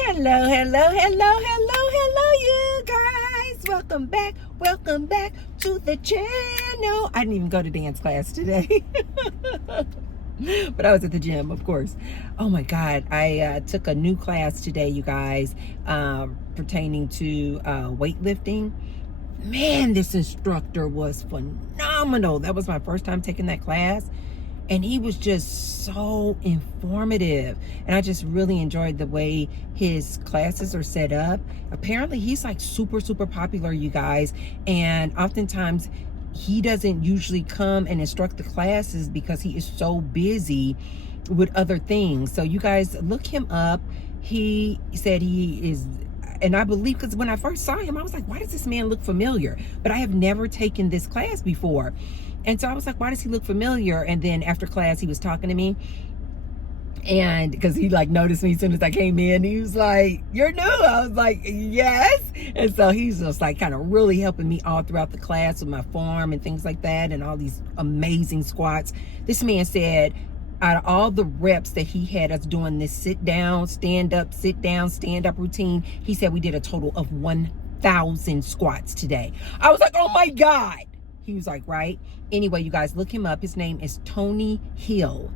Hello, hello, hello, hello, hello, you guys. Welcome back to the channel. I didn't even go to dance class today. But I was at the gym, of course. Oh my God, I took a new class today, you guys, pertaining to weightlifting. Man, this instructor was phenomenal. That was my first time taking that class. And he was just so informative. And I just really enjoyed the way his classes are set up. Apparently, he's like super, super popular, you guys. And oftentimes, he doesn't usually come and instruct the classes because he is so busy with other things. So you guys look him up. He said he is, and I believe, because when I first saw him, I was like, why does this man look familiar? But I have never taken this class before. And so I was like, why does he look familiar? And then after class, he was talking to me. And because he like noticed me as soon as I came in, he was like, you're new. I was like, yes. And so he's just like kind of really helping me all throughout the class with my form and things like that, and all these amazing squats. This man said, out of all the reps that he had us doing this sit down, stand up, sit down, stand up routine, he said we did a total of 1,000 squats today. I was like, oh my God. He was like, right? Anyway, you guys, look him up. His name is Tony Hill.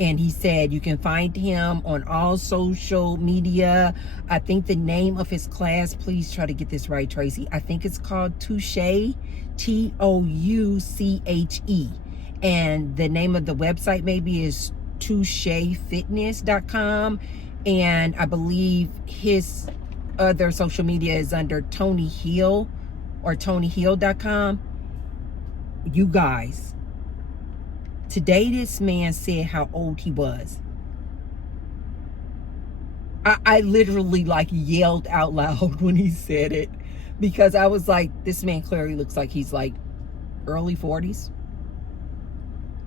And he said you can find him on all social media. I think the name of his class, please try to get this right, Tracy. I think it's called TracyUnplugged, Touche. And the name of the website maybe is TracyFitness.com. And I believe his other social media is under Tony Hill or TonyHill.com. You guys, today this man said how old he was. I literally like yelled out loud when he said it, because I was like, this man clearly looks like he's like early 40s.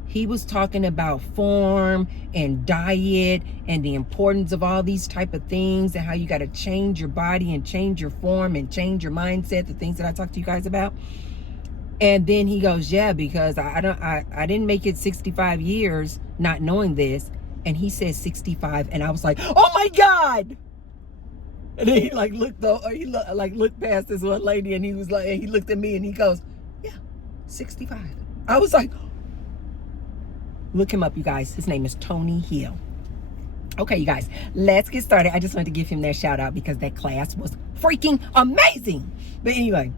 He was talking about form and diet and the importance of all these type of things, and how you got to change your body and change your form and change your mindset, the things that I talked to you guys about. And then he goes, yeah, because I didn't make it 65 years not knowing this. And he said 65, and I was like, oh my God. And then he like looked past this one lady, and he was like, and he looked at me and he goes, yeah, 65. I was like, look him up, you guys. His name is Tony Hill. Okay, you guys, let's get started. I just wanted to give him that shout out because that class was freaking amazing. But anyway,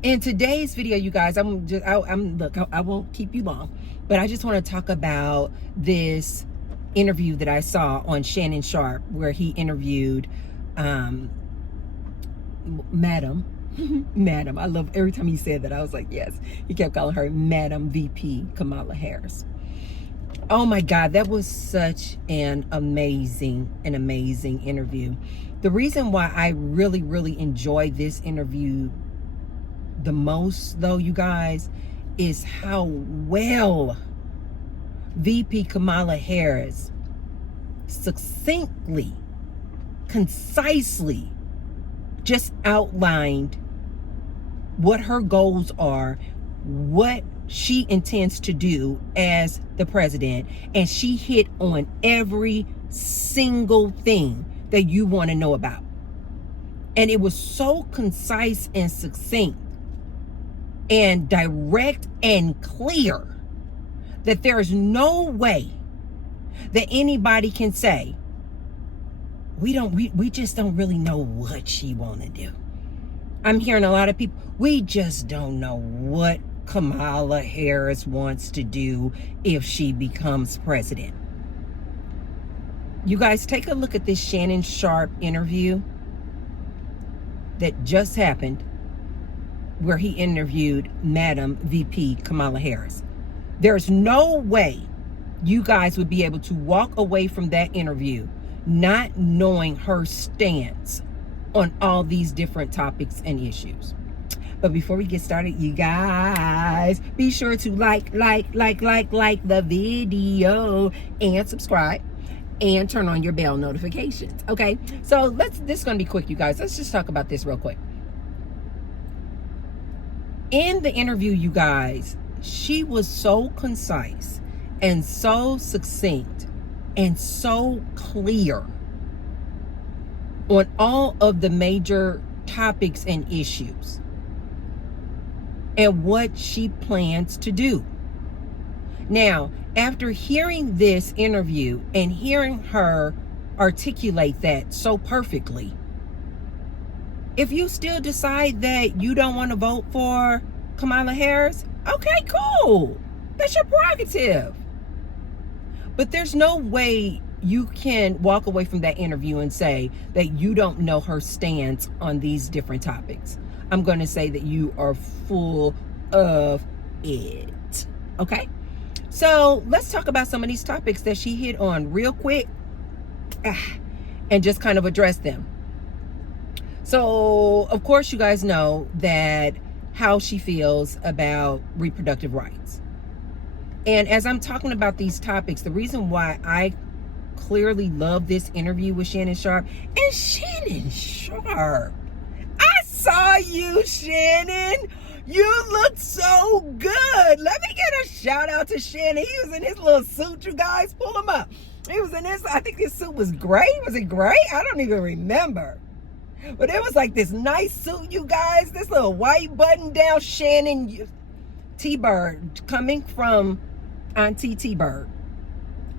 in today's video, you guys, I won't keep you long, but I just want to talk about this interview that I saw on Shannon Sharpe, where he interviewed Madam. I love every time he said that. I was like, yes. He kept calling her Madam VP Kamala Harris. Oh my God, that was such an amazing interview. The reason why I really, really enjoyed this interview the most, though, you guys, is how well VP Kamala Harris succinctly, concisely just outlined what her goals are, what she intends to do as the president, and she hit on every single thing that you want to know about. And it was so concise and succinct and direct and clear that there is no way that anybody can say, we just don't really know what she want to do. I'm hearing a lot of people, we just don't know what Kamala Harris wants to do if she becomes president. You guys, take a look at this Shannon Sharpe interview that just happened, where he interviewed Madam VP Kamala Harris. There's no way you guys would be able to walk away from that interview not knowing her stance on all these different topics and issues. But before we get started, you guys, be sure to like the video and subscribe and turn on your bell notifications. Okay, so this is gonna be quick, you guys. Let's just talk about this real quick. In the interview, you guys, she was so concise and so succinct and so clear on all of the major topics and issues and what she plans to do. Now, after hearing this interview and hearing her articulate that so perfectly, if you still decide that you don't want to vote for Kamala Harris, okay, cool. That's your prerogative. But there's no way you can walk away from that interview and say that you don't know her stance on these different topics. I'm going to say that you are full of it. Okay? So let's talk about some of these topics that she hit on real quick and just kind of address them. So, of course, you guys know that how she feels about reproductive rights. And as I'm talking about these topics, the reason why I clearly love this interview with Shannon Sharpe, and Shannon Sharpe, I saw you, Shannon. You look so good. Let me get a shout out to Shannon. He was in his little suit, you guys. Pull him up. He was in this, I think his suit was gray. Was it gray? I don't even remember. But it was like this nice suit, you guys. This little white button down Shannon T-Bird coming from Auntie T-Bird.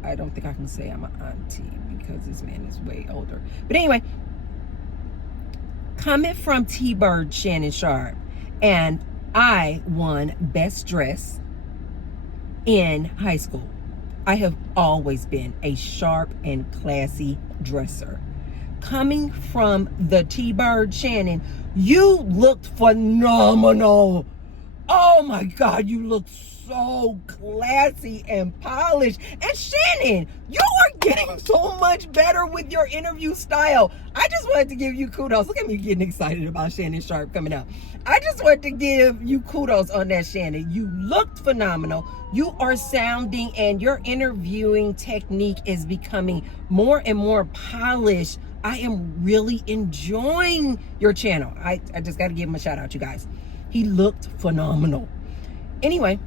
I don't think I can say I'm an auntie because this man is way older. But anyway, coming from T-Bird Shannon Sharpe, and I won Best Dress in high school. I have always been a sharp and classy dresser. Coming from the T-Bird Shannon, you looked phenomenal. Oh my God, you look so classy and polished. And Shannon, you are getting so much better with your interview style. I just wanted to give you kudos. Look at me getting excited about Shannon Sharpe coming up. I just wanted to give you kudos on that, Shannon. You looked phenomenal. You are sounding, and your interviewing technique is becoming more and more polished. I am really enjoying your channel. I just got to give him a shout out, you guys. He looked phenomenal. Anyway,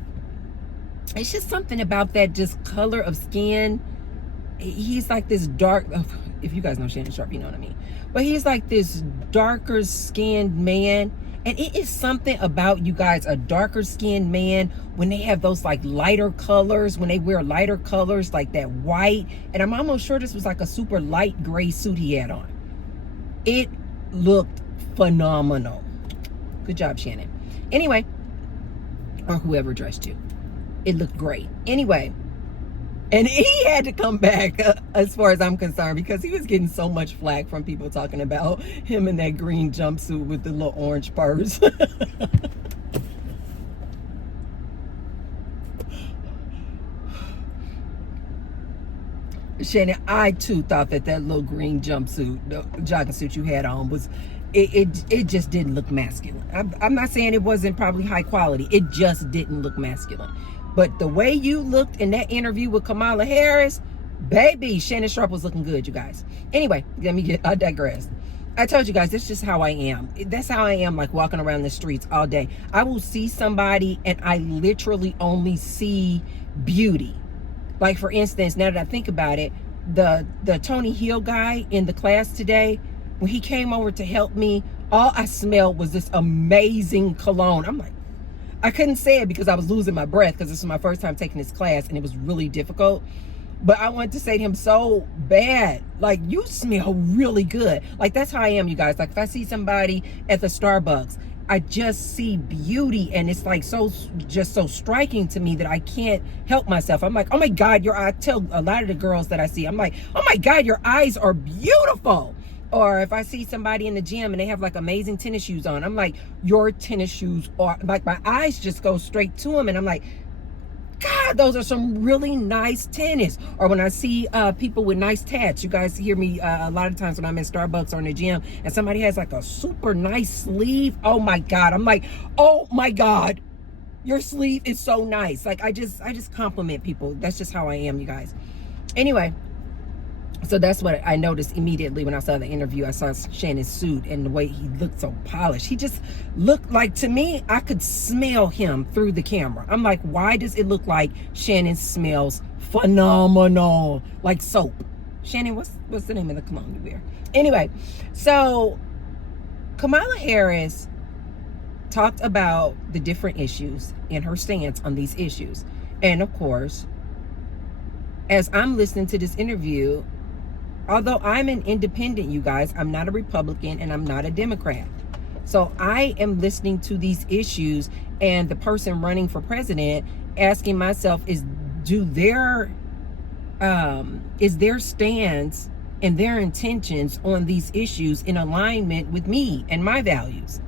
it's just something about that just color of skin. He's like this dark, if you guys know Shannon Sharpe, you know what I mean. But he's like this darker skinned man. And it is something about, you guys, a darker skinned man when they have those like lighter colors, when they wear lighter colors like that white. And I'm almost sure this was like a super light gray suit he had on. It looked phenomenal. Good job, Shannon. Anyway, or whoever dressed you. It looked great. Anyway, and he had to come back as far as I'm concerned, because he was getting so much flack from people talking about him in that green jumpsuit with the little orange purse. Shannon, I too thought that little green jumpsuit, the jogging suit you had on was, it just didn't look masculine. I'm not saying it wasn't probably high quality. It just didn't look masculine. But the way you looked in that interview with Kamala Harris, baby, Shannon Sharpe was looking good, you guys. Anyway, I digress. I told you guys, that's just how I am. That's how I am, like walking around the streets all day. I will see somebody and I literally only see beauty. Like, for instance, now that I think about it, the Tony Hill guy in the class today, when he came over to help me, all I smelled was this amazing cologne. I'm like, I couldn't say it because I was losing my breath, because this was my first time taking this class and it was really difficult. But I wanted to say to him so bad, like, you smell really good. Like, that's how I am, you guys. Like, if I see somebody at the Starbucks, I just see beauty, and it's like so striking to me that I can't help myself. I'm like, oh my God, your eye. I tell a lot of the girls that I see, I'm like, oh my God, your eyes are beautiful. Or if I see somebody in the gym and they have like amazing tennis shoes on, I'm like, your tennis shoes are, like, my eyes just go straight to them, and I'm like, God, those are some really nice tennis. Or when I see people with nice tats, you guys hear me a lot of times when I'm in Starbucks or in the gym and somebody has like a super nice sleeve. Oh my God. I'm like, oh my God, your sleeve is so nice. Like, I just compliment people. That's just how I am, you guys. Anyway, so that's what I noticed immediately when I saw the interview. I saw Shannon's suit and the way he looked so polished. He just looked like, to me, I could smell him through the camera. I'm like, why does it look like Shannon smells phenomenal, like soap? Shannon, what's the name of the cologne you wear? Anyway, so Kamala Harris talked about the different issues and her stance on these issues. And of course, as I'm listening to this interview, although I'm an independent, you guys, I'm not a Republican and I'm not a Democrat. So I am listening to these issues and the person running for president, asking myself, is their stance and their intentions on these issues in alignment with me and my values?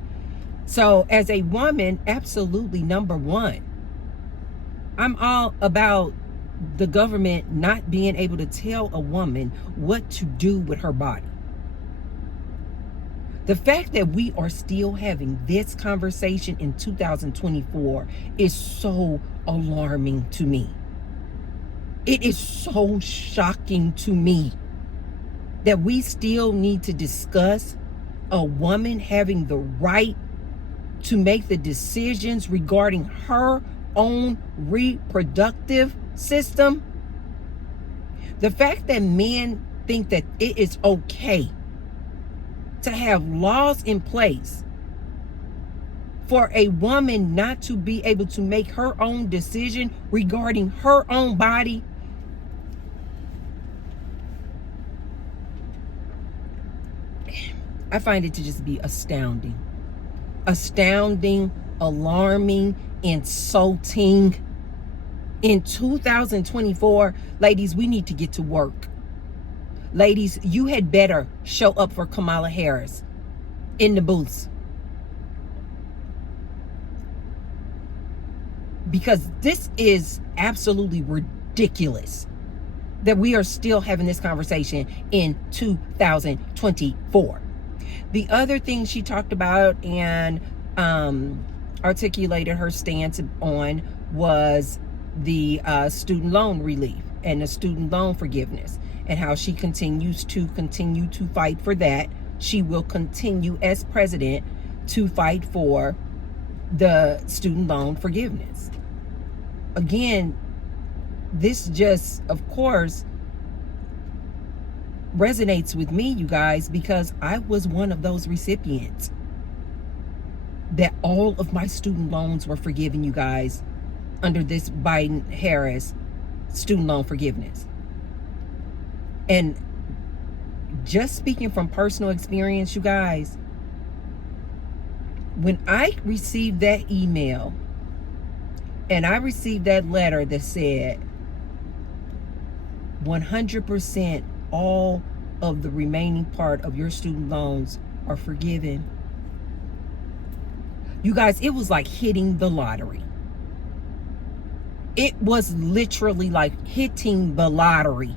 So as a woman, absolutely, number one, I'm all about the government not being able to tell a woman what to do with her body. The fact that we are still having this conversation in 2024 is so alarming to me. It is so shocking to me that we still need to discuss a woman having the right to make the decisions regarding her own reproductive system. The fact that men think that it is okay to have laws in place for a woman not to be able to make her own decision regarding her own body, I find it to just be astounding, alarming, insulting. In 2024, ladies, we need to get to work. Ladies, you had better show up for Kamala Harris in the booths. Because this is absolutely ridiculous that we are still having this conversation in 2024. The other thing she talked about and articulated her stance on was the student loan relief and the student loan forgiveness, and how she continues to fight for that. She will continue as president to fight for the student loan forgiveness. Again, this just, of course, resonates with me, you guys, because I was one of those recipients that all of my student loans were forgiven, you guys, under this Biden-Harris student loan forgiveness. And just speaking from personal experience, you guys, when I received that email and I received that letter that said 100% all of the remaining part of your student loans are forgiven, you guys, it was like hitting the lottery. It was literally like hitting the lottery.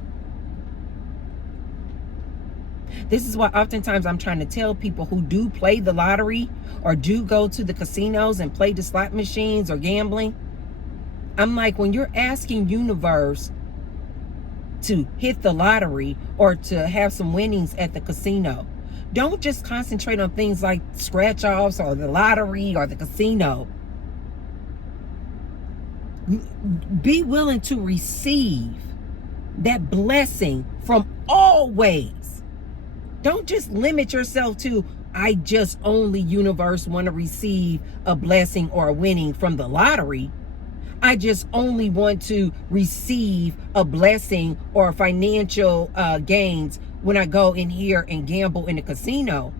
This is why oftentimes I'm trying to tell people who do play the lottery or do go to the casinos and play the slot machines or gambling. I'm like, when you're asking universe to hit the lottery or to have some winnings at the casino, don't just concentrate on things like scratch offs or the lottery or the casino. Be willing to receive that blessing from all ways. Don't just limit yourself to, I just only, universe, want to receive a blessing or a winning from the lottery. I just only want to receive a blessing or financial gains when I go in here and gamble in the casino.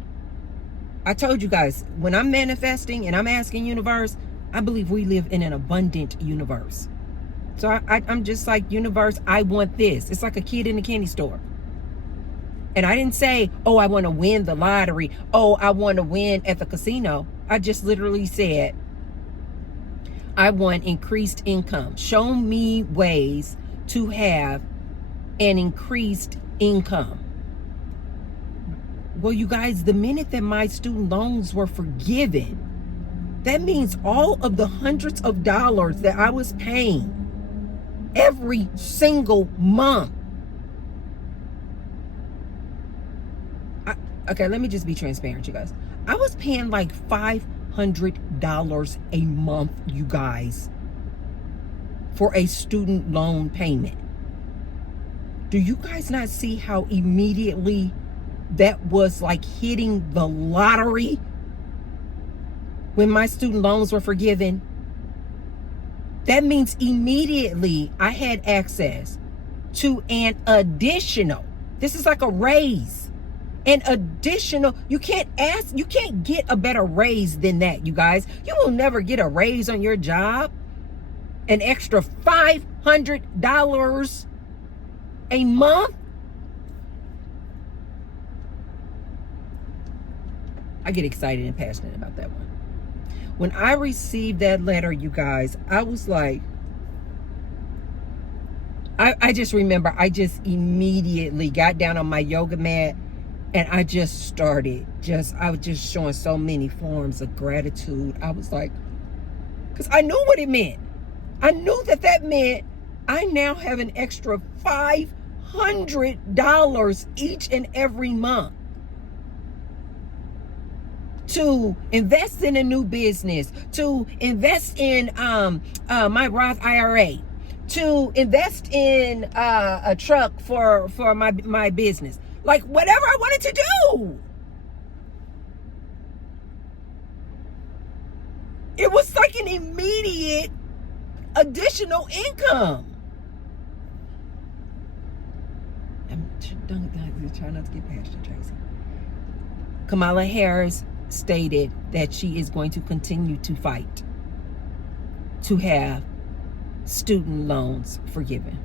I told you guys, when I'm manifesting and I'm asking universe, I believe we live in an abundant universe. So I'm just like, universe, I want this. It's like a kid in a candy store. And I didn't say, oh, I want to win the lottery. Oh, I want to win at the casino. I just literally said, I want increased income. Show me ways to have an increased income. Well, you guys, the minute that my student loans were forgiven, that means all of the hundreds of dollars that I was paying every single month. Okay, let me just be transparent, you guys. I was paying like $500 a month, you guys, for a student loan payment. Do you guys not see how immediately that was like hitting the lottery when my student loans were forgiven? That means immediately I had access to an additional, this is like a raise, an additional, you can't get a better raise than that, you guys. You will never get a raise on your job. An extra $500 a month. I get excited and passionate about that one. When I received that letter, you guys, I was like, I just remember I just immediately got down on my yoga mat and I just started, I was just showing so many forms of gratitude. I was like, because I knew what it meant. I knew that meant I now have an extra $500 each and every month to invest in a new business, to invest in my Roth IRA, to invest in a truck for my business, like whatever I wanted to do. It was like an immediate additional income. I'm trying not to get past you, Tracy. Kamala Harris stated that she is going to continue to fight to have student loans forgiven.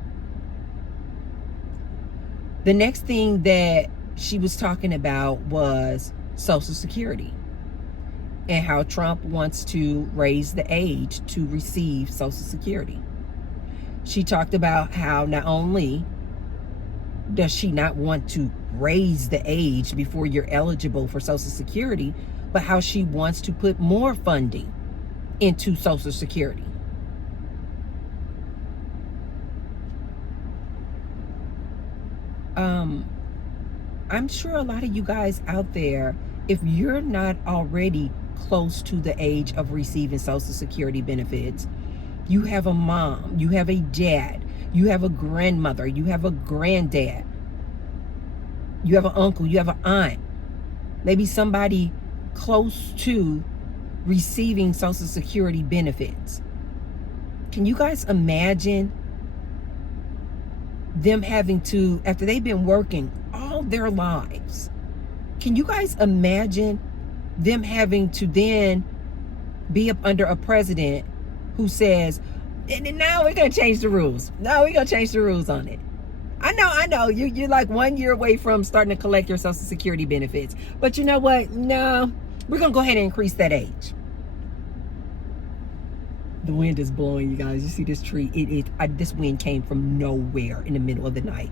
The next thing that she was talking about was Social Security and how Trump wants to raise the age to receive Social Security. She talked about how not only does she not want to raise the age before you're eligible for Social Security, but how she wants to put more funding into Social Security. I'm sure a lot of you guys out there, if you're not already close to the age of receiving Social Security benefits, you have a mom, you have a dad, you have a grandmother, you have a granddad, you have an uncle, you have an aunt, maybe somebody close to receiving Social Security benefits. Can you guys imagine them having to, after they've been working all their lives, can you guys imagine them having to then be up under a president who says, now we're going to change the rules. No, we're going to change the rules on it. I know. You're like 1 year away from starting to collect your Social Security benefits. But you know what? No, we're going to go ahead and increase that age. The wind is blowing, you guys. You see this tree? This wind came from nowhere in the middle of the night.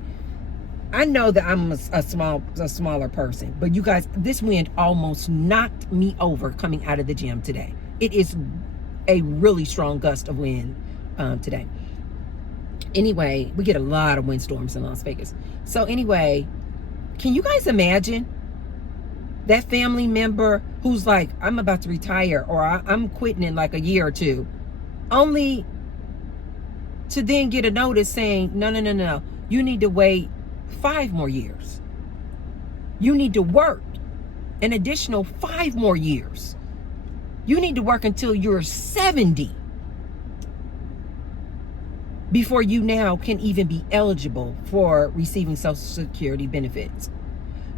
I know that I'm a smaller person, but you guys, this wind almost knocked me over coming out of the gym today. It is a really strong gust of wind today. Anyway, we get a lot of windstorms in Las Vegas. So anyway, can you guys imagine that family member who's like, I'm about to retire, or I'm quitting in like a year or two, only to then get a notice saying, no, you need to wait 5 more years. You need to work an additional 5 more years. You need to work until you're 70 before you now can even be eligible for receiving Social Security benefits.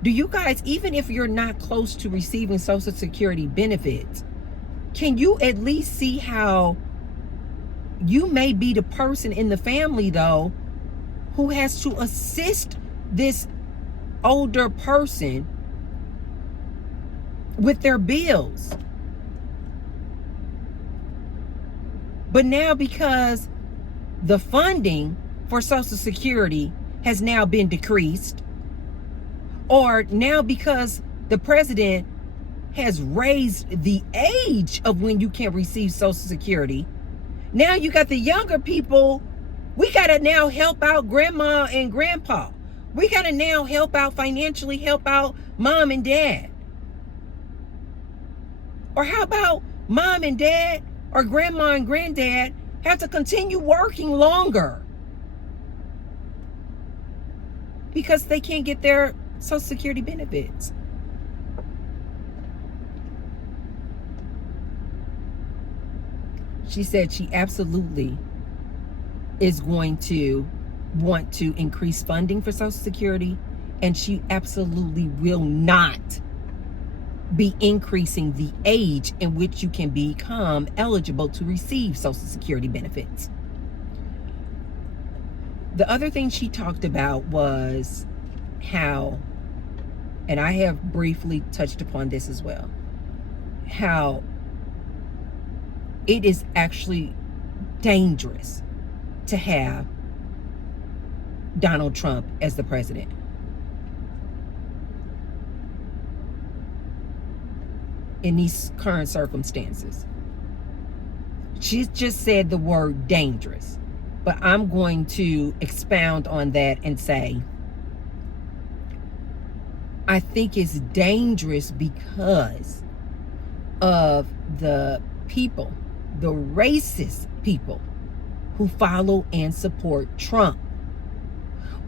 Do you guys, even if you're not close to receiving Social Security benefits, can you at least see how you may be the person in the family, though, who has to assist this older person with their bills? But now, because the funding for Social Security has now been decreased, or now because the president has raised the age of when you can receive Social Security, now you got the younger people. We got to now help out grandma and grandpa. We got to now financially help out mom and dad. Or how about mom and dad or grandma and granddad have to continue working longer? because they can't get their Social Security benefits. She said she absolutely is going to want to increase funding for Social Security, and she absolutely will not be increasing the age in which you can become eligible to receive Social Security benefits. The other thing she talked about was how, and I have briefly touched upon this as well, how it is actually dangerous to have Donald Trump as the president. In these current circumstances. She just said the word dangerous, but I'm going to expound on that and say, I think it's dangerous because of the people, the racist people who follow and support Trump.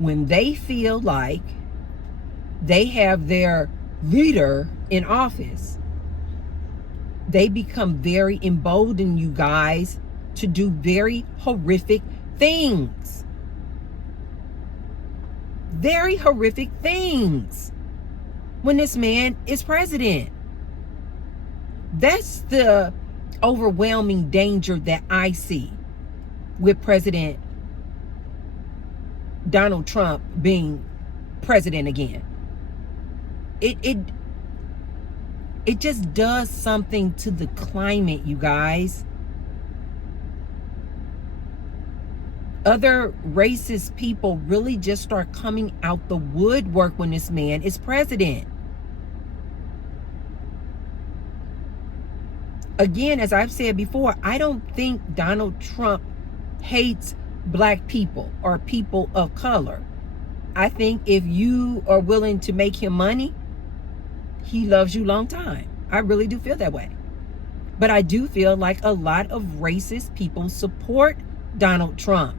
When they feel like they have their leader in office, they become very emboldened, you guys, to do very horrific things. Very horrific things when this man is president. That's the overwhelming danger that I see with President Donald Trump being president again. It just does something to the climate, you guys. Other racist people really just start coming out the woodwork when this man is president. Again, as I've said before, I don't think Donald Trump hates black people or people of color. I think if you are willing to make him money, he loves you long time. I really do feel that way. But I do feel like a lot of racist people support Donald Trump.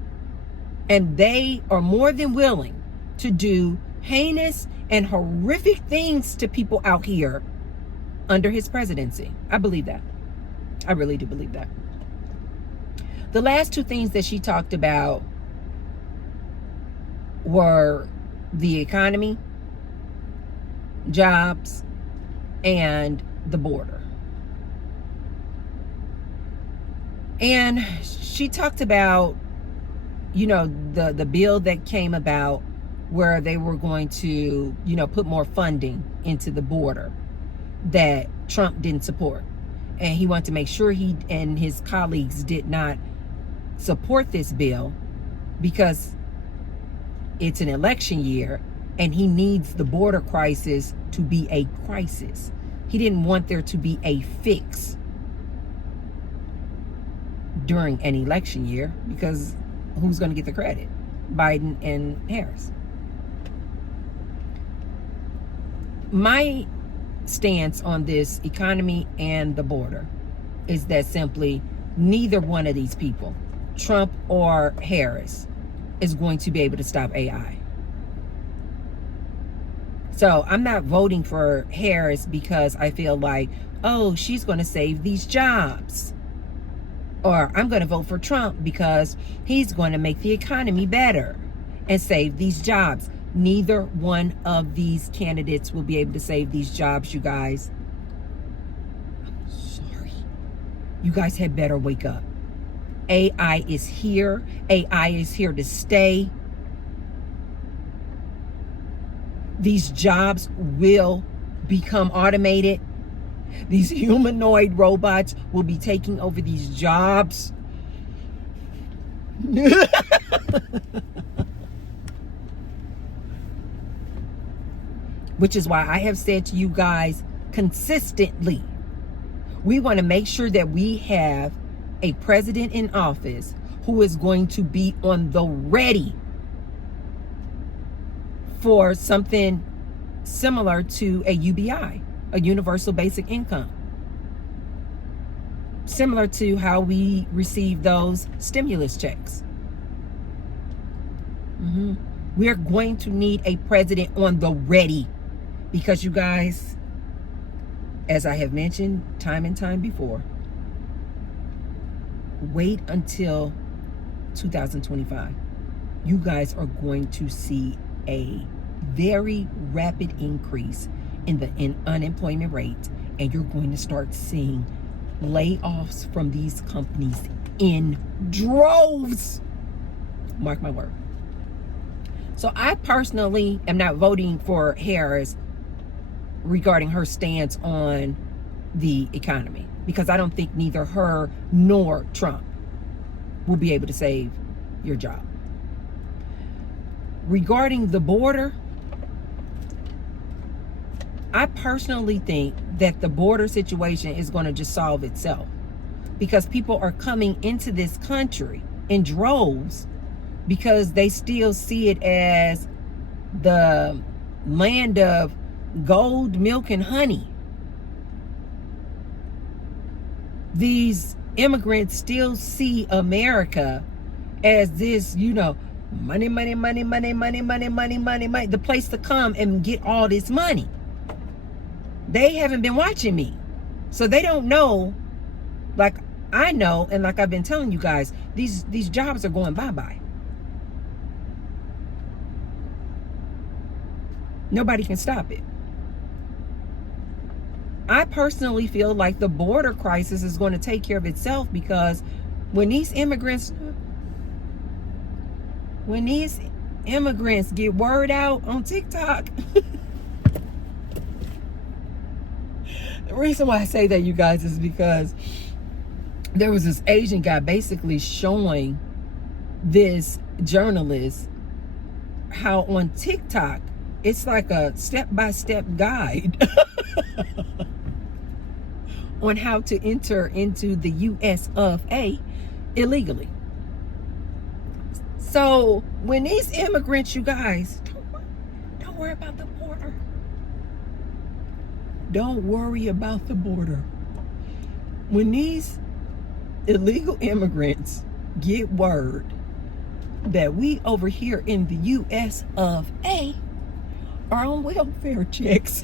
And they are more than willing to do heinous and horrific things to people out here under his presidency. I believe that. I really do believe that. The last two things that she talked about were the economy, jobs, and the border. And she talked about, you know, the bill that came about where they were going to, you know, put more funding into the border that Trump didn't support. And he wanted to make sure he and his colleagues did not support this bill because it's an election year and he needs the border crisis to be a crisis. He didn't want there to be a fix during an election year because who's going to get the credit? Biden and Harris. My stance on this economy and the border is that simply neither one of these people, Trump or Harris, is going to be able to stop AI. So I'm not voting for Harris because I feel like, oh, she's going to save these jobs. Or I'm going to vote for Trump because he's going to make the economy better and save these jobs. Neither one of these candidates will be able to save these jobs, you guys. I'm sorry. You guys had better wake up. AI is here. AI is here to stay. These jobs will become automated. These humanoid robots will be taking over these jobs. Which is why I have said to you guys consistently, we want to make sure that we have a president in office who is going to be on the ready for something similar to a UBI, a universal basic income. Similar to how we receive those stimulus checks. We're going to need a president on the ready, because you guys, as I have mentioned time and time before, wait until 2025. You guys are going to see a very rapid increase in the unemployment rate, and you're going to start seeing layoffs from these companies in droves. Mark my word. So I personally am not voting for Harris regarding her stance on the economy, because I don't think neither her nor Trump will be able to save your job. Regarding the border, I personally think that the border situation is going to just solve itself, because people are coming into this country in droves because they still see it as the land of gold, milk, and honey. These immigrants still see America as this, money, the place to come and get all this money. They haven't been watching me, so they don't know, like I know, and like I've been telling you guys, these jobs are going bye-bye. Nobody can stop it. I personally feel like the border crisis is going to take care of itself, because when these immigrants get word out on TikTok, the reason why I say that, you guys, is because there was this Asian guy basically showing this journalist how on TikTok it's like a step-by-step guide on how to enter into the US of A illegally. So when these immigrants, you guys, don't worry about the border. Don't worry about the border. When these illegal immigrants get word that we over here in the US of A are on welfare checks.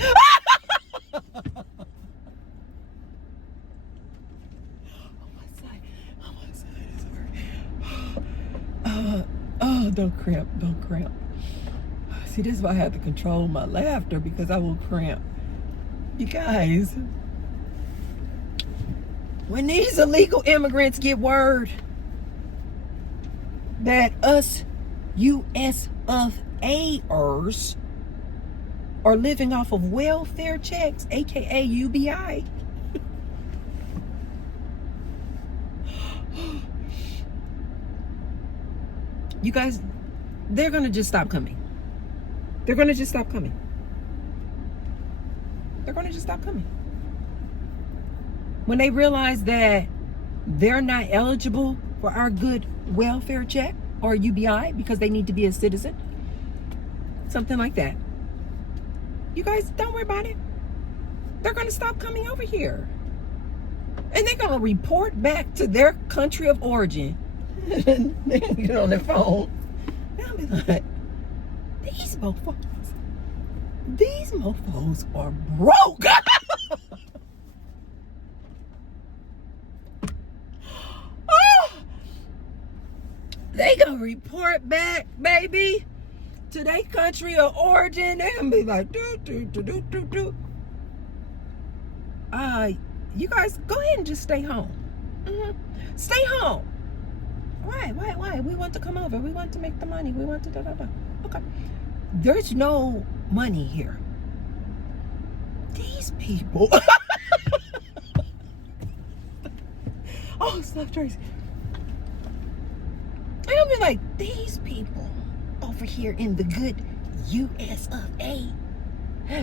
Don't cramp. See, this is why I have to control my laughter, because I will cramp. You guys, when these illegal immigrants get word that us US of A'ers are living off of welfare checks, aka UBI, you guys, they're going to just stop coming. They're going to just stop coming. They're going to just stop coming. When they realize that they're not eligible for our good welfare check or UBI because they need to be a citizen, something like that. You guys, don't worry about it. They're going to stop coming over here. And they're going to report back to their country of origin. They're going to get on their phone. They'll be like, these mofos are broke. Oh, they going to report back, baby, to their country of origin. They're going to be like, you guys, go ahead and just stay home. Stay home. Why? We want to come over. We want to make the money. We want to da-da-da. Okay. There's no money here. These people. Oh, stop, Tracy. I'll be like, these people over here in the good US of A,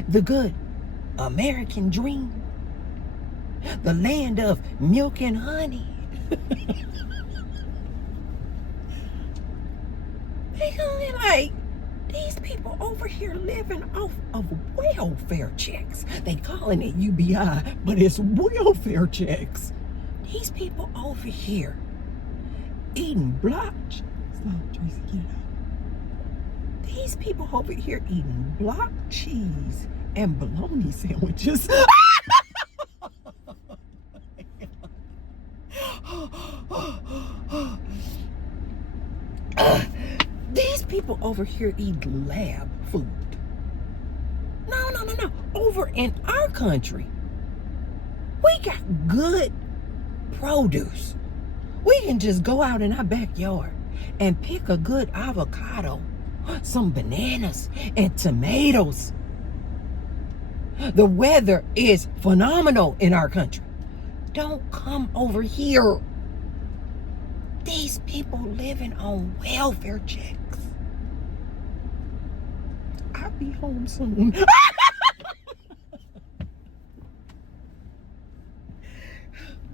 the good American dream, the land of milk and honey. They gonna be like, these people over here living off of welfare checks. They calling it UBI, but it's welfare checks. These people over here eating blocks. Stop, Tracy, get it out. These people over here eating block cheese and bologna sandwiches. These people over here eat lab food. No. Over in our country, we got good produce. We can just go out in our backyard and pick a good avocado, some bananas, and tomatoes. The weather is phenomenal in our country. Don't come over here. These people living on welfare checks. I'll be home soon.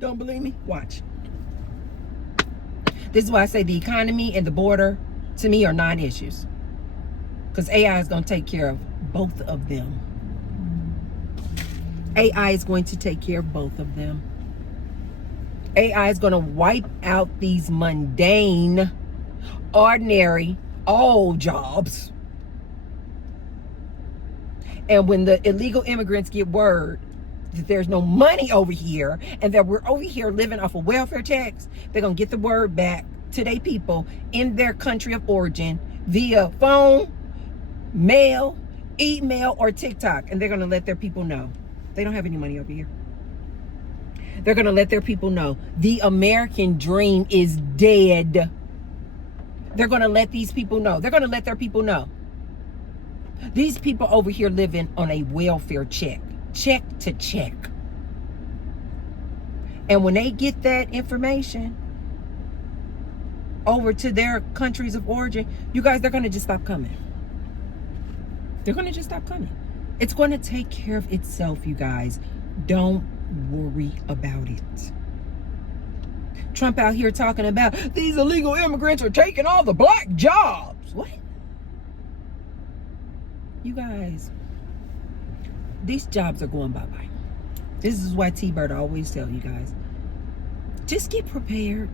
Don't believe me? Watch. This is why I say the economy and the border, to me, are non-issues. Because AI is going to take care of both of them. AI is going to take care of both of them. AI is going to wipe out these mundane, ordinary, old jobs. And when the illegal immigrants get word that there's no money over here and that we're over here living off of welfare checks, they're going to get the word back to their people in their country of origin via phone, mail, email, or TikTok. And they're going to let their people know they don't have any money over here. They're going to let their people know the American dream is dead. They're going to let these people know. They're going to let their people know. These people over here living on a welfare check to check. And when they get that information over to their countries of origin, you guys, they're going to just stop coming. They're going to just stop coming. It's going to take care of itself, you guys. Don't worry about it. Trump out here talking about these illegal immigrants are taking all the black jobs. What? You guys, these jobs are going bye-bye. This is why T-Bird always tell you guys, just get prepared.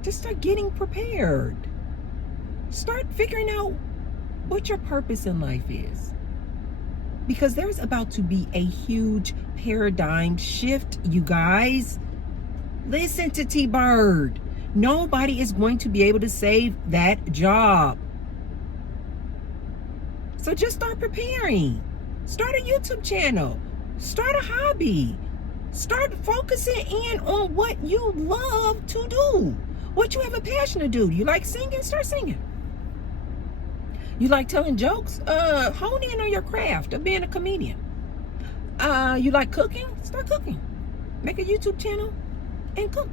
Just start getting prepared. Start figuring out what your purpose in life is. Because there's about to be a huge paradigm shift, you guys. Listen to T-Bird. Nobody is going to be able to save that job. So just start preparing. Start a YouTube channel. Start a hobby. Start focusing in on what you love to do. What you have a passion to do. You like singing? Start singing. You like telling jokes? Hone in on your craft of being a comedian. You like cooking? Start cooking. Make a YouTube channel and cook.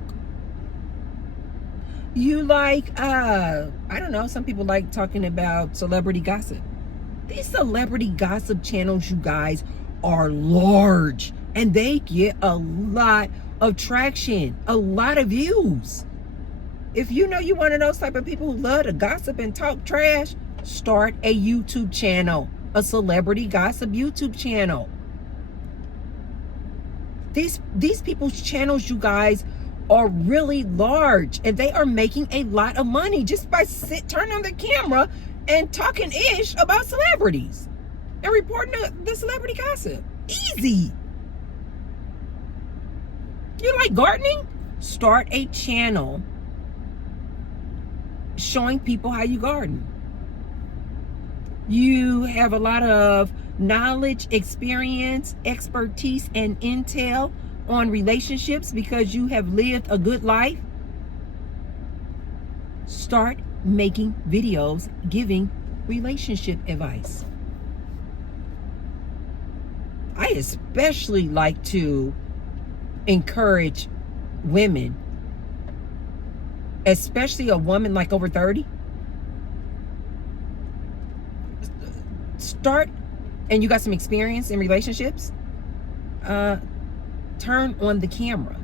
You like, I don't know, some people like talking about celebrity gossip. These celebrity gossip channels, you guys, are large. And they get a lot of traction, a lot of views. If you know you one of those type of people who love to gossip and talk trash, start a YouTube channel, a celebrity gossip YouTube channel. These people's channels, you guys, are really large, and they are making a lot of money just by turning on the camera and talking ish about celebrities and reporting the celebrity gossip. Easy. You like gardening? Start a channel showing people how you garden. You have a lot of knowledge, experience, expertise, and intel on relationships because you have lived a good life. Start making videos giving relationship advice. I especially like to encourage women, especially a woman like over 30. Start, and you got some experience in relationships, turn on the camera.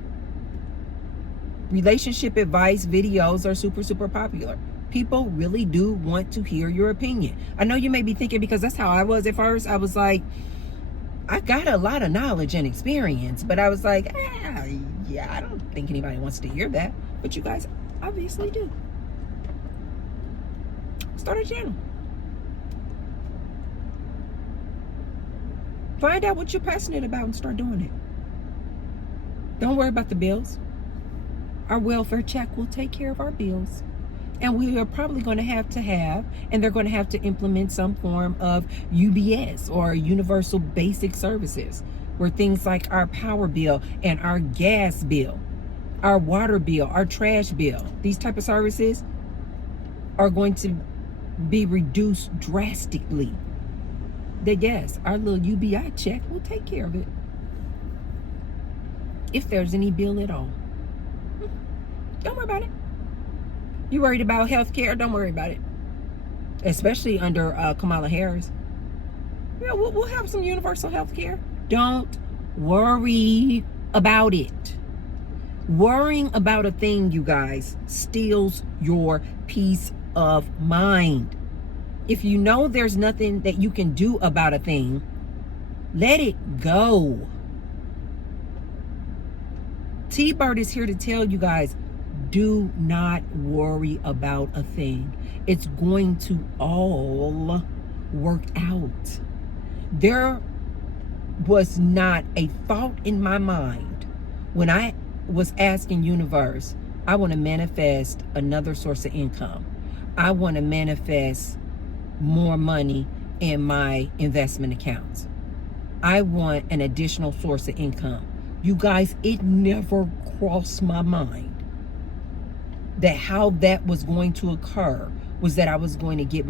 Relationship advice videos are super popular. People really do want to hear your opinion. I know you may be thinking, because that's how I was at first. I was like, I got a lot of knowledge and experience, but I was like, yeah, I don't think anybody wants to hear that. But you guys obviously do. Start a channel. Find out what you're passionate about and start doing it. Don't worry about the bills. Our welfare check will take care of our bills. And we are probably going to have, and they're going to have to implement some form of UBS or universal basic services, where things like our power bill and our gas bill, our water bill, our trash bill, these type of services are going to be reduced drastically. That yes, our little UBI check will take care of it, if there's any bill at all. Don't worry about it. You worried about health care? Don't worry about it. Especially under Kamala Harris. Yeah, we'll have some universal health care. Don't worry about it. Worrying about a thing, you guys, steals your peace of mind. If you know there's nothing that you can do about a thing, let it go. T-Bird is here to tell you guys, do not worry about a thing. It's going to all work out. There was not a thought in my mind when I was asking universe, I want to manifest another source of income. I want to manifest more money in my investment accounts. I want an additional source of income. You guys, it never crossed my mind that how that was going to occur was that I was going to get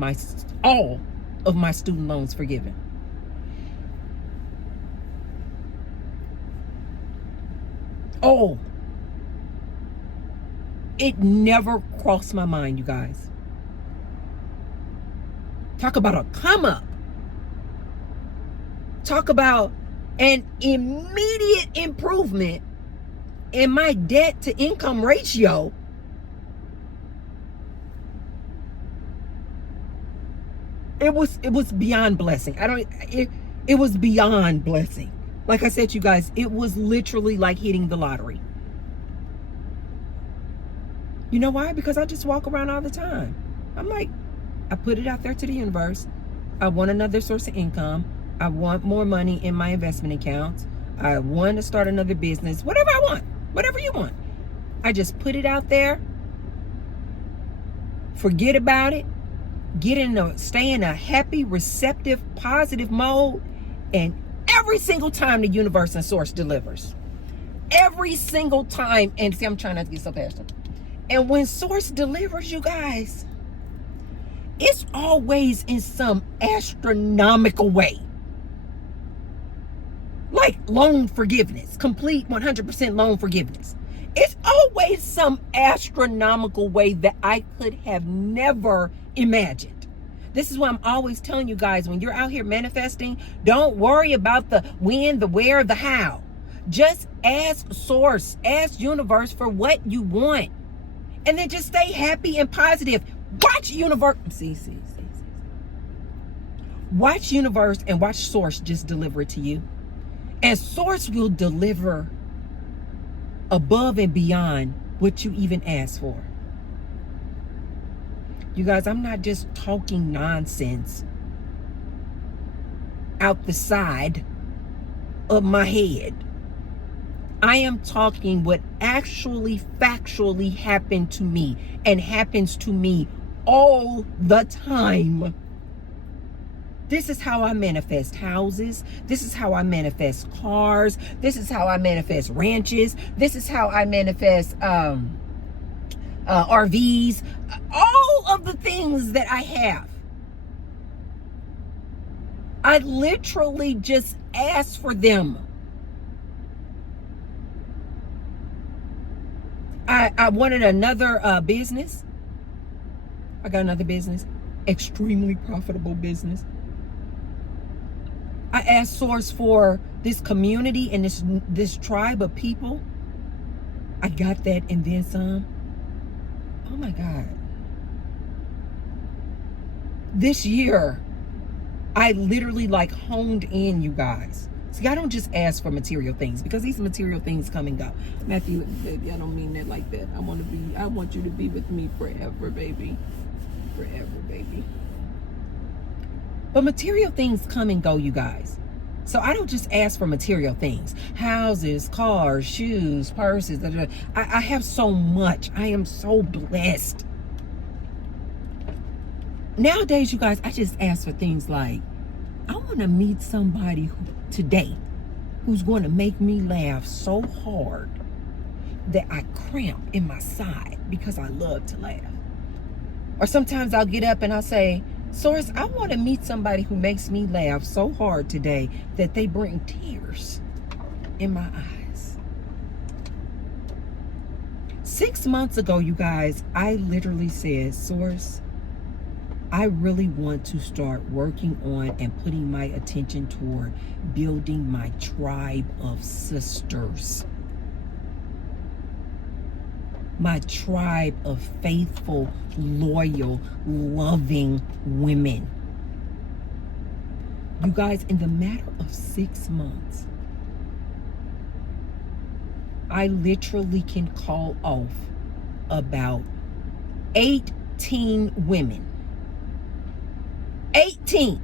all of my student loans forgiven. Oh, it never crossed my mind, you guys. Talk about a come up. Talk about an immediate improvement in my debt to income ratio. It was beyond blessing. It was beyond blessing. Like I said, you guys, it was literally like hitting the lottery. You know why? Because I just walk around all the time. I'm like, I put it out there to the universe. I want another source of income. I want more money in my investment accounts. I want to start another business. Whatever I want. Whatever you want. I just put it out there. Forget about it. Stay in a happy, receptive, positive mode. And every single time the universe and source delivers. Every single time. And see, I'm trying not to get so passionate. And when source delivers, you guys, it's always in some astronomical way. Like loan forgiveness, complete 100% loan forgiveness. It's always some astronomical way that I could have never imagined. This is why I'm always telling you guys, when you're out here manifesting, don't worry about the when, the where, the how. Just ask source, ask universe for what you want. And then just stay happy and positive. Watch universe. Watch universe and watch source just deliver it to you. And source will deliver above and beyond what you even ask for. You guys, I'm not just talking nonsense out the side of my head. I am talking what actually factually happened to me and happens to me all the time. This is how I manifest houses. This is how I manifest cars. This is how I manifest ranches. This is how I manifest RVs. All of the things that I have. I literally just ask for them. I wanted another business. I got another business. Extremely profitable business. I asked source for this community and this tribe of people. I got that and then some. Oh my God. This year, I literally like honed in, you guys. See, I don't just ask for material things because these material things come and go. Matthew, baby, I don't mean that like that. I want you to be with me forever, baby. Forever, baby. But material things come and go, you guys. So I don't just ask for material things. Houses, cars, shoes, purses. I have so much. I am so blessed. Nowadays, you guys, I just ask for things like, I want to meet somebody today who's going to make me laugh so hard that I cramp in my side because I love to laugh. Or sometimes I'll get up and I'll say, Source, I want to meet somebody who makes me laugh so hard today that they bring tears in my eyes. 6 months ago, you guys, I literally said, Source, I really want to start working on and putting my attention toward building my tribe of sisters. My tribe of faithful, loyal, loving women. You guys, in the matter of 6 months, I literally can call off about 18 women. 18.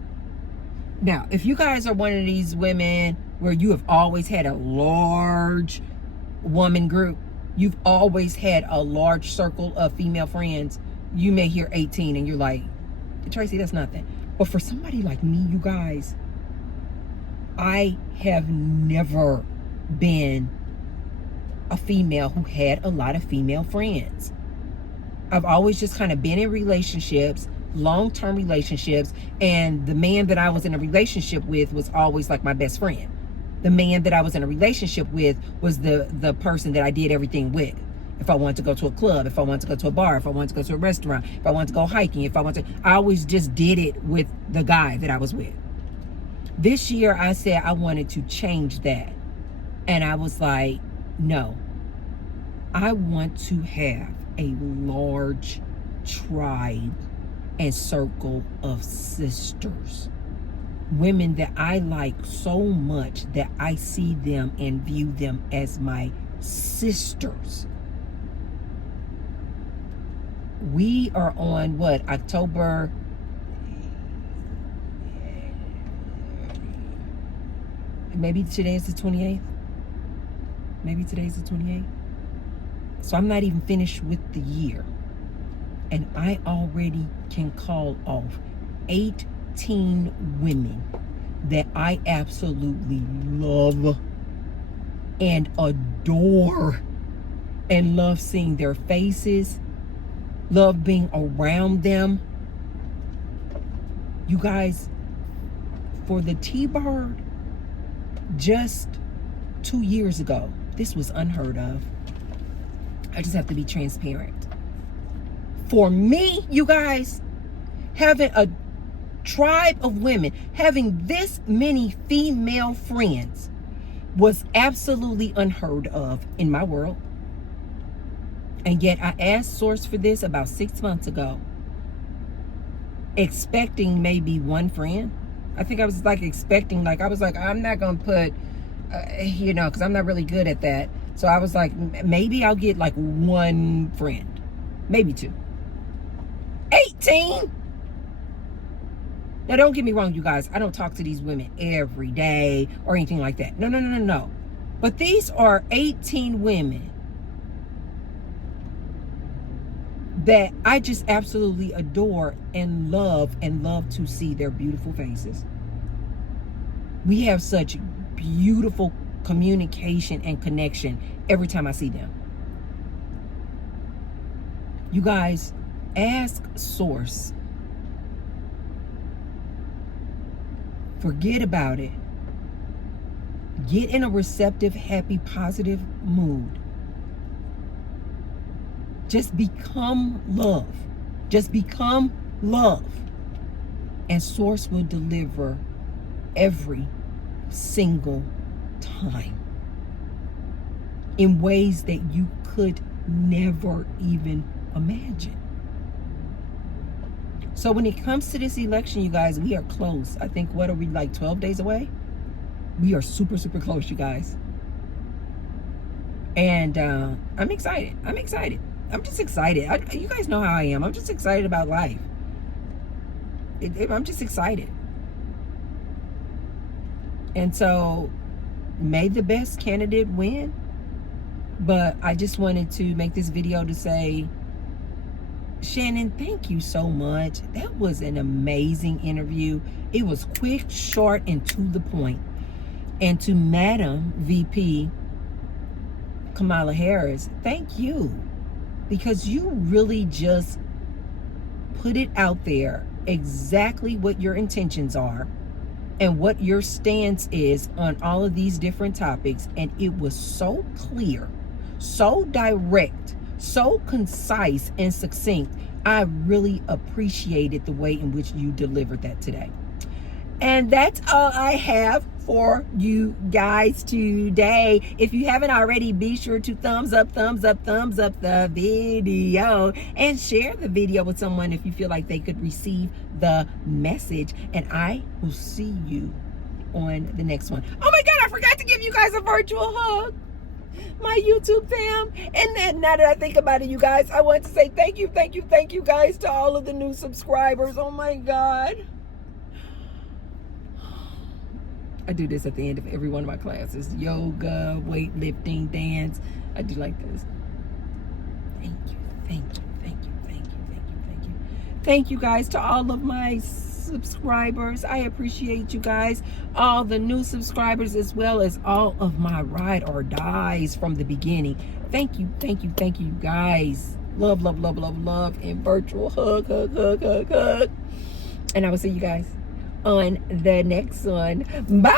Now, if you guys are one of these women where you have always had a large woman group, you've always had a large circle of female friends, you may hear 18 and you're like, Tracy, that's nothing. But for somebody like me, you guys, I have never been a female who had a lot of female friends. I've always just kind of been in relationships, long-term relationships, and the man that I was in a relationship with was always like my best friend. The man that I was in a relationship with was the person that I did everything with. If I wanted to go to a club, if I wanted to go to a bar, if I wanted to go to a restaurant, if I wanted to go hiking, I always just did it with the guy that I was with. This year I said I wanted to change that. And I was like, no, I want to have a large tribe and circle of sisters. Women that I like so much that I see them and view them as my sisters. We are on what, October? Maybe today is the 28th. Maybe today's the 28th. So I'm not even finished with the year. And I already can call off 18 women that I absolutely love and adore and love seeing their faces, love being around them. You guys, for the T-Bird, just 2 years ago, this was unheard of. I just have to be transparent. For me, you guys, having a tribe of women, having this many female friends was absolutely unheard of in my world. And yet I asked Source for this about 6 months ago, expecting maybe one friend. I think I was like expecting, like, I was like, I'm not going to put, because I'm not really good at that. So I was like, maybe I'll get like one friend, maybe two. 18. Now, don't get me wrong, you guys. I don't talk to these women every day or anything like that. No. But these are 18 women that I just absolutely adore and love to see their beautiful faces. We have such beautiful communication and connection every time I see them. You guys, ask Source. Forget about it. Get in a receptive, happy, positive mood. Just become love. Just become love. And Source will deliver every single time in ways that you could never even imagine. So when it comes to this election, you guys, we are close. I think, what are we, like 12 days away? We are super, super close, you guys. And I'm excited. I'm just excited. You guys know how I am. I'm just excited about life. I'm just excited. And so may the best candidate win. But I just wanted to make this video to say, Shannon, thank you so much. That was an amazing interview. It was quick, short, and to the point. And to Madam VP Kamala Harris, thank you. Because you really just put it out there exactly what your intentions are and what your stance is on all of these different topics. And it was so clear, so direct, so concise and succinct. I really appreciated the way in which you delivered that today. And that's all I have for you guys today. If you haven't already, be sure to thumbs up the video and share the video with someone if you feel like they could receive the message. And I will see you on the next one. Oh my God, I forgot to give you guys a virtual hug. My YouTube fam. And then now that I think about it, you guys, I want to say thank you guys to all of the new subscribers. Oh my God. I do this at the end of every one of my classes. Yoga, weightlifting, dance. I do like this. Thank you. Thank you guys to all of my subscribers. I appreciate you guys. All the new subscribers as well as all of my ride or dies from the beginning. Thank you guys. Love. And virtual hug. And I will see you guys on the next one. Bye.